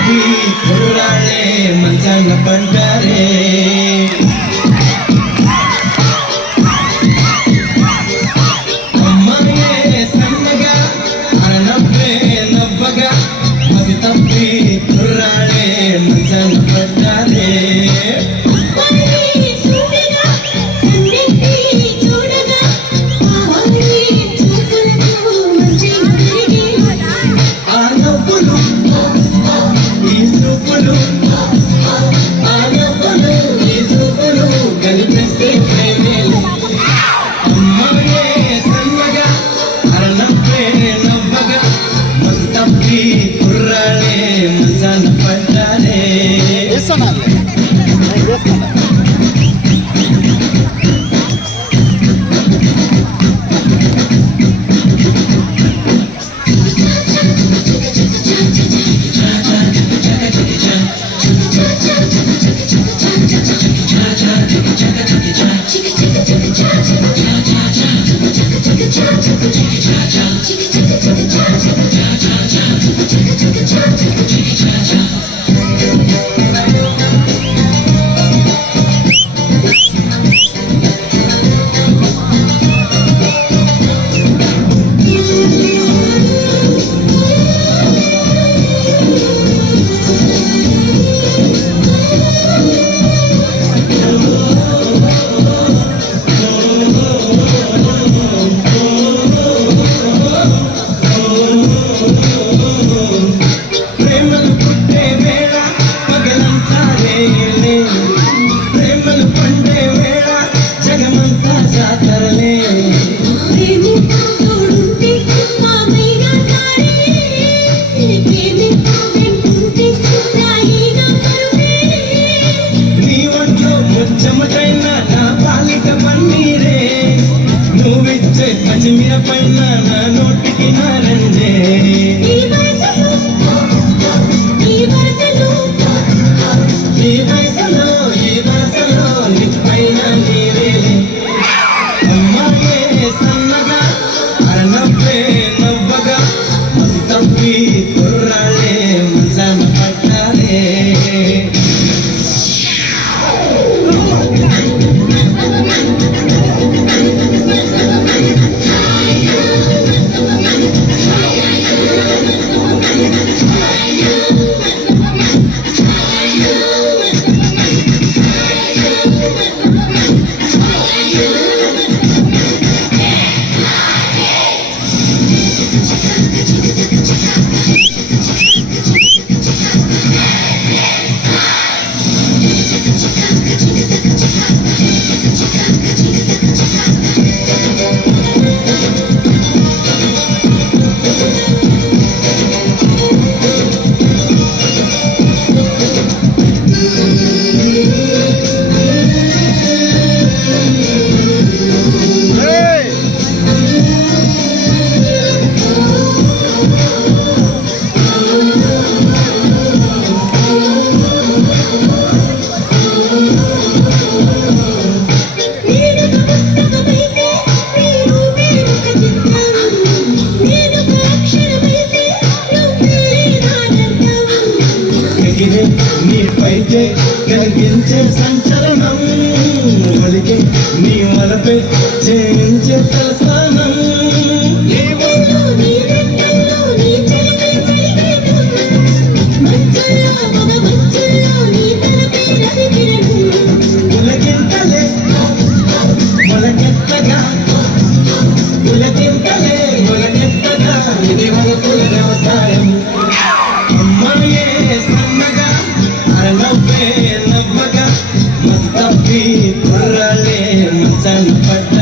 తప్పి కుర్రాళ్ళే మంచాన పడ్డారే. అమ్మాయే సన్నగా అరనవ్వే నవ్వగా అది తప్పి కుర్రాళ్ళే మంచాన పడ్డారే. పచ్చిమిర పైన నా నోటికి నారంజే ఈ వయసులో పైన నీరేలే. అమ్మాయే సన్నగా అరనవ్వే నవ్వగా అది తప్పి కుర్రాళ్ళే మంచాన పడ్డారే. నీపైతే కలిగించే సంచలనం ఒలికే నీ వలపై చేయించే ప్రస్థానం. పులకింతలే మొలకెత్తగా ఇది వరకుల వ్యవసాయం. అమ్మాయే సన్నగా అరనవ్వే నవ్వగా మత్తప్పి కుర్రాళ్ళే మంచాన పడ్డారే.